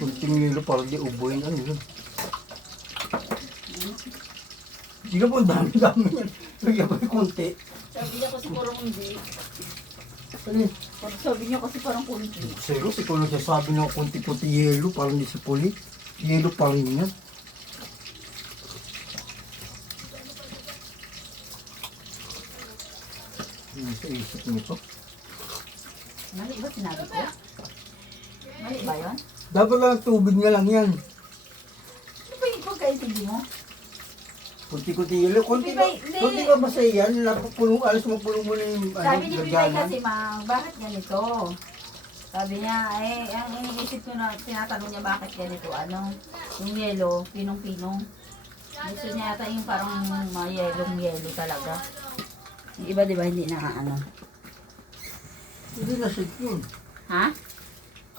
Kunting nilo para di ubuin ano yun. Hindi ka po, dami-dami yan. Lagyan pa yung kunti. Sabi niya kasi parang hindi. Ano yun? Sabi niya kasi parang kunti. Serious, ikaw nagsasabi ng kunti-kunti yelo, parang hindi sa puli. Yelo pa rin yan. Ano sa isip nito? Mali ba sinabi ko? Mali ba yun? Dapat lang tubig na lang yan. Ano ba yung pagkaintindi mo? Kunti-kunti yelo. Kunti Hindi, hindi. kunti ka basta yan. Napapulong, alas mapulong mo na yung Sabi ni Pipay lagyanan. kasi, Mang, bakit ganito? Sabi niya, ang iniisip ko na, tinatanong niya bakit ganito, ano, yung yelo, pinong-pinong. Gusto niya yata yung parang yellow talaga. Yung iba, di ba, hindi na ano. Hindi na shake yun. Ha?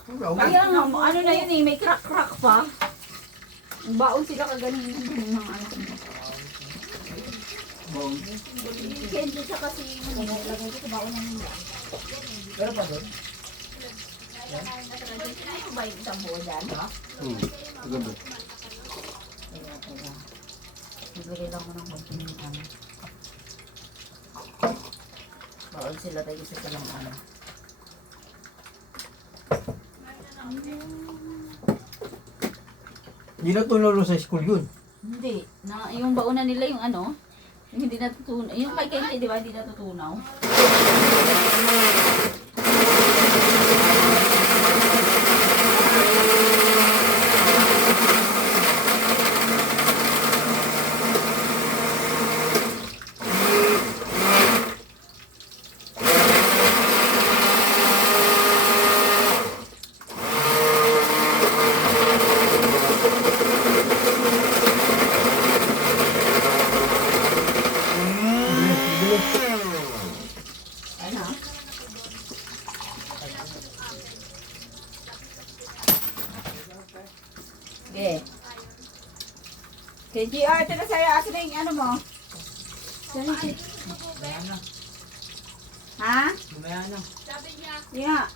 Wala, Kaya nga, ano na yun eh, may crack-crack pa. Ang baon sila kaganin ng mga ano. Candy siya kasi yung nilagay ko sa baon na nila. Pero pa doon? Ito ba yung isang buo dyan? Ganda. Naglagay lang ko ng konting ano. Baon sila tayo isa sa lang ano. Hindi na tunolo sa school yun. Hindi. Yung baonan nila yung ano, yung hindi natutunaw. Yung kay Kenty, di ba, hindi natutunaw. Ano? Okay. Kenty, ito na sa'yo. Asan na yung ano mo? Ha? Mamaya na. Yeah.